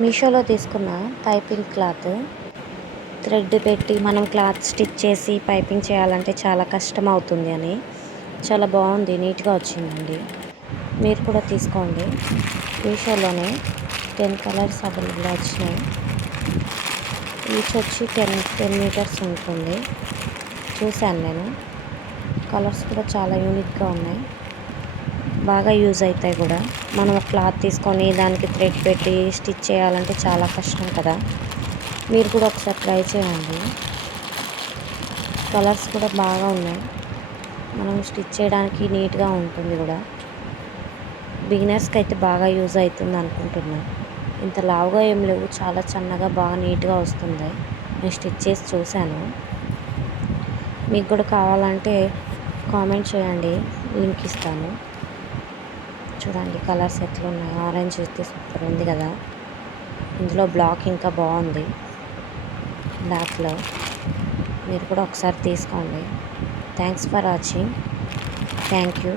మీషోలో తీసుకున్న piping cloth thread పెట్టి మనం క్లాత్ స్టిచ్ చేసి పైపింగ్ చేయాలంటే చాలా కష్టం అవుతుంది అని చాలా బాగుంది, నీట్గా వచ్చిందండి. మీరు కూడా తీసుకోండి. మీషోలోనే 10 కలర్స్ అవైలబుల్ వచ్చినాయి. ఈచ్ వచ్చి 10 మీటర్స్ ఉంటుంది. చూశాను నేను. కలర్స్ కూడా చాలా యూనిక్గా ఉన్నాయి, బాగా యూజ్ అవుతాయి కూడా. మనం ఒక క్లాత్ తీసుకొని దానికి థ్రెడ్ పెట్టి స్టిచ్ చేయాలంటే చాలా కష్టం కదా. మీరు కూడా ఒకసారి ట్రై చేయండి. కలర్స్ కూడా బాగా ఉన్నాయి, మనం స్టిచ్ చేయడానికి నీట్గా ఉంటుంది కూడా. బిగినర్స్కి అయితే బాగా యూజ్ అవుతుంది అనుకుంటున్నాను. ఇంత లావుగా ఏం లేవు, చాలా సన్నగా బాగా నీట్గా వస్తుంది. నేను స్టిచ్ చేసి చూశాను. మీకు కూడా కావాలంటే కామెంట్ చేయండి, లింక్ ఇస్తాను. చూడండి కలర్స్ ఎట్లున్నాయి. ఆరెంజ్ అయితే సూపర్ ఉంది కదా. ఇందులో బ్లాక్ ఇంకా బాగుంది, బ్లాక్లో. మీరు కూడా ఒకసారి తీసుకోండి. Thanks for watching. Thank you.